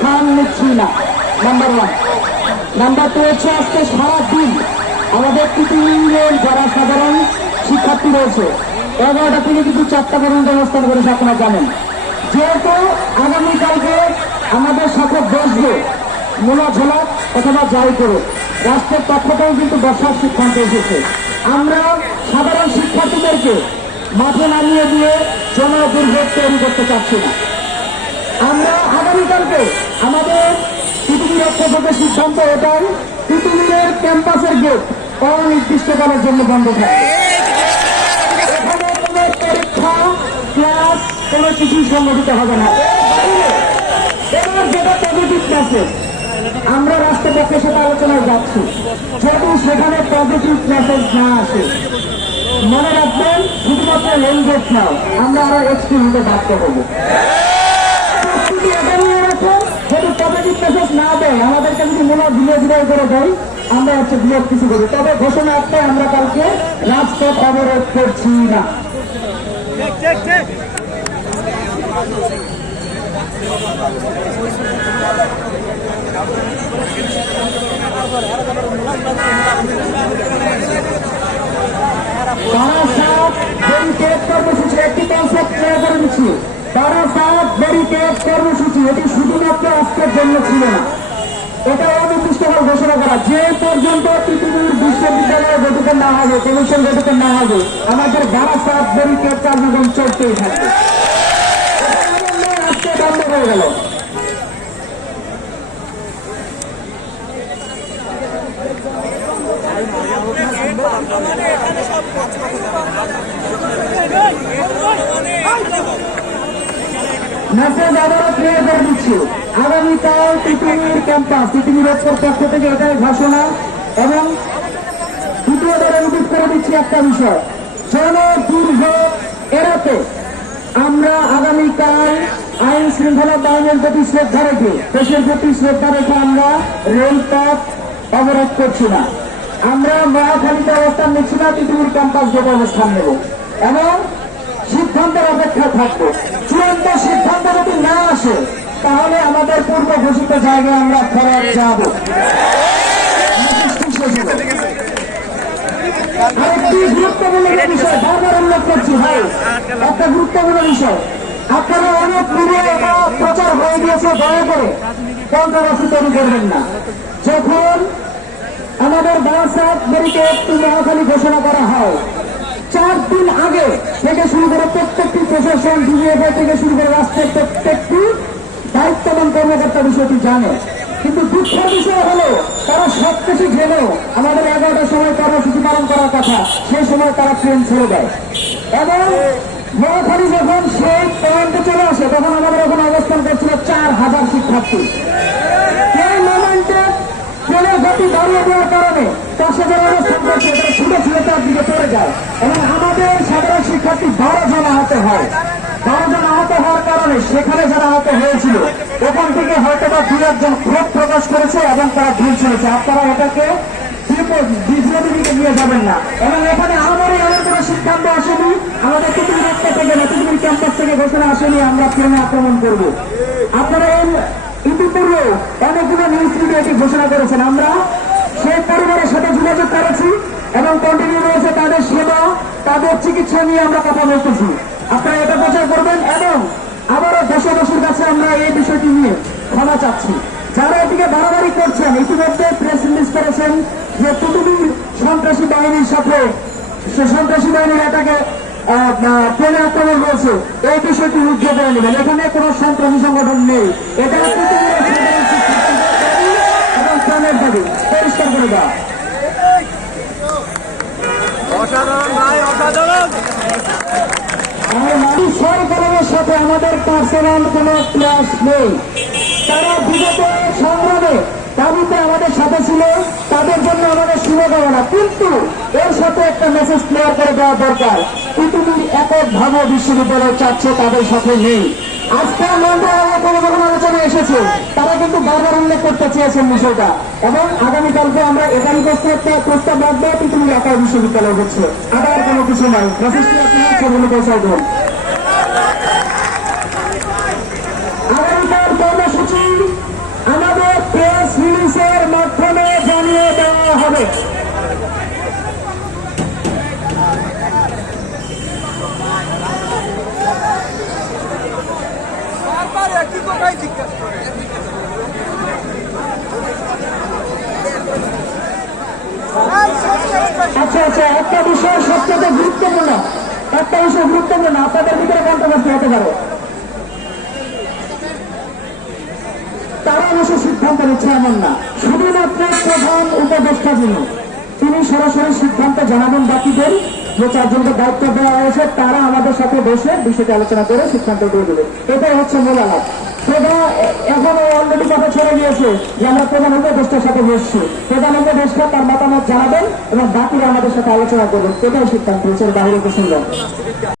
স্থান নিচ্ছি না। নাম্বার ওয়ান নাম্বার টু হচ্ছে আজকে সারাদিন আমাদের পৃথিবীর যারা সাধারণ শিক্ষার্থী রয়েছে, এগারোটা থেকে কিন্তু চারটা পর্যন্ত অবস্থান করেছে, আপনারা জানেন। যেহেতু আগামীকালকে আমাদের সাথে বসবে মোলা ঝোলা অথবা যাই করে রাষ্ট্রের পক্ষ কিন্তু বসার সিদ্ধান্ত এসেছে। আমরা সাধারণ শিক্ষার্থীদেরকে মাঠে নামিয়ে দিয়ে জন দুর্ভোগ তৈরি করতে চাচ্ছি না। আমরা আগামীকালকে আমাদের পৃথিবীর পক্ষ থেকে সিদ্ধান্ত এটাই, পৃথিবীর ক্যাম্পাসের গেট অনির্দিষ্টকালের জন্য বন্ধ ক্লাসে আমরা রাষ্ট্রপক্ষের সাথে আলোচনায় যাচ্ছি। যদি সেখানে পজিটিভ মেসেজ না আসে। মনে রাখবেন, শুধুমাত্র রেলগেট নাও। আমরা আরও এক্সট্রি হতে বাধ্য হব প্রস্তুতি এটা নিয়ে রাখুন যদি পজিটিভ মেসেজ না দেয়, আমাদেরকে যদি মনে ধীরে ধীরে করে দেয়, আমরা হচ্ছে বিরোধ কিছু করি। তবে ঘোষণা একটা আমরা কালকে রাজপথ অবরোধ করছি না। বারাসাত ব্যারিকেড কর্মসূচি, একটি কনসেপ্ট তৈরি করে দিচ্ছি বারাসাত ব্যারিকেড কর্মসূচি, এটি আজকের জন্য ছিল না। এটা অনির্দিষ্টভাবে ঘোষণা করা। যে পর্যন্ত পৃথিবীর বিশ্ববিদ্যালয় গঠিত না হবে, কমিশন গঠিত না হবে, আমাদের বারাসাত ব্যারিকেড কার্যক্রম চলতেই থাকবে। আমাদের আজকে বন্ধ হয়ে গেল। মেসেজ আবারও ক্লিয়ার করে দিচ্ছি আগামীকাল পৃথিবীর ক্যাম্পাস পৃথিবীর রক্ষার পক্ষ থেকে এটাই ঘোষণা এবং দ্বিতীয় দলে রিপিট করে দিচ্ছি একটা বিষয়। জন দুর্ভোগ এড়াতে আমরা আগামীকাল আইন শৃঙ্খলা বাহিনীর প্রতি শ্রদ্ধা রেখে, দেশের প্রতি শ্রদ্ধা রেখে আমরা রেলপথ অবরোধ করছি না। আমরা মহাখালীতে অবস্থান নিচ্ছি না, পৃথিবীর ক্যাম্পাস গেটে অবস্থান নেব। এবং সিদ্ধান্তের অপেক্ষা থাকব। চূড়ান্ত সিদ্ধান্ত যদি না আসে, তাহলে আমাদের পূর্ব ঘোষিত জায়গায় আমরা ফেরত যাব। বিষয় বারবার একটা প্রচার হয়ে গিয়েছে না। যখন আমাদের বারাসাত মহাখালী ঘোষণা করা হয় চার দিন আগে থেকে শুরু করে প্রত্যেকটি প্রশাসন ডিজিএফআই থেকে শুরু করে রাষ্ট্রের প্রত্যেকটি দায়িত্ববান কর্মকর্তা বিষয়টি জানে। কিন্তু দুঃখের বিষয় হলো, তারা সব কিছু জেনেও আমাদের এগারোটার সময় কর্মসূচি পালন করার কথা, সেই সময় তারা ট্রেন ছেড়ে দেয়। এবং মহাখালী যখন সেই পয়েন্টে চলে আসে, তখন আমাদের এখন অবস্থান করছিল চার হাজার শিক্ষার্থী। এই মোমেন্টে ট্রেনের গতি বাড়িয়ে দেওয়ার কারণে যারা অবস্থান করছে তারা ছুটে ছুটে তার দিকে পড়ে যায়। এবং আমাদের সাধারণ শিক্ষার্থী বারো জন আহত হয়। বারো জন আহত হওয়ার কারণে সেখানে যারা আহত হয়েছিল, ওখান থেকে হয়তো বা দু একজন ক্ষোভ প্রকাশ করেছে এবং তারা ভুল ছেড়েছে আপনারা এটাকে বিজেপিকে নিয়ে যাবেন না। এবং এখানে আমারই এমন কোনো সিদ্ধান্ত আসেনি, আমাদের রাস্তা থেকে না পৃথিবীর ক্যাম্পাস থেকে ঘোষণা আসেনি, আমরা ট্রেনে আক্রমণ করব। আপনারা ইতিপূর্বে অনেকগুলো নিউজ মিডিয়া এটি ঘোষণা করেছেন। আমরা সেই পরিবারের সাথে যোগাযোগ করেছি। এবং কন্টিনিউ রয়েছে তাদের সেবা, তাদের চিকিৎসা নিয়ে আমরা কথা বলতেছি। আপনারা এটা প্রচার করবেন এবং আবারও দেশবাসীর কাছে আমরা এই বিষয়টি নিয়ে ক্ষমা চাচ্ছি। যারা এটিকে বাড়াবাড়ি করছেন, ইতিমধ্যে প্রেস রিলিজ করেছেন যে পৃথিবীর সন্ত্রাসী বাহিনীর সাথে, সে সন্ত্রাসী বাহিনীর এটাকে ট্রেনে আক্রমণ হয়েছে এই বিষয়টি রুদ্ধ করে নেবেন। এখানে কোনো সন্ত্রাসী সংগঠন নেই। এটা পৃথিবীর সাধারণ শিক্ষার্থীদের দাবি এবং প্রাণের দাবি পরিষ্কার করে দেওয়া অসাধারণ ভাই অসাধারণ আর সরকারের সাথে আমাদের পার্সোনাল কোনো ক্লাস নেই। তারা বিগত সংগ্রামে দাবিতে আমাদের সাথে ছিল, তাদের জন্য আমাদের শুভকামনা। কিন্তু এর সাথে একটা মেসেজ ক্লিয়ার করে দেওয়া দরকার। পৃথিবীর একক ভাব বিশ্ববিদ্যালয় চাচ্ছে, তাদের সাথে নেই। আজকে মন্ত্রণালয় কোনো যখন আলোচনা এসেছে। তারা কিন্তু বারবার উল্লেখ করতে চেয়েছেন বিষয়টা। এবং আগামীকালকে আমরা একাধিক প্রস্তাব প্রস্তাব রাখব, পৃথিবীর একক বিশ্ববিদ্যালয় হচ্ছে। আবার কোনো কিছু নাই। মেসেজটি আপনারা সেগুলো পৌঁছাই দেবেন আগামীকাল কর্মসূচি হবে। আচ্ছা আচ্ছা একটা বিষয় সবচেয়ে গুরুত্বপূর্ণ। একটা বিষয় গুরুত্বপূর্ণ আপনাদের ভিতরে কন্ট্রোভার্সি হতে পারে। তারা অবশ্য সিদ্ধান্ত নিচ্ছে এমন না। প্রধান উপদেষ্টা যিনি, তিনি সরাসরি সিদ্ধান্ত জানাবেন বাকিদের যে চারজনকে দায়িত্ব দেওয়া হয়েছে, তারা আমাদের সাথে বসে বিষয়টি আলোচনা করে সিদ্ধান্ত দিয়ে দেবে। এটাই হচ্ছে মূল আলাপ। প্রধান এখনও অলরেডি কথা ছড়ে গিয়েছে যে আমরা প্রধান উপদেষ্টার সাথে বসছি। প্রধান উপদেষ্টা তার মতামত জানাবেন এবং বাকিরা আমাদের সাথে আলোচনা করবেন এটাই সিদ্ধান্ত এর বাইরে নয়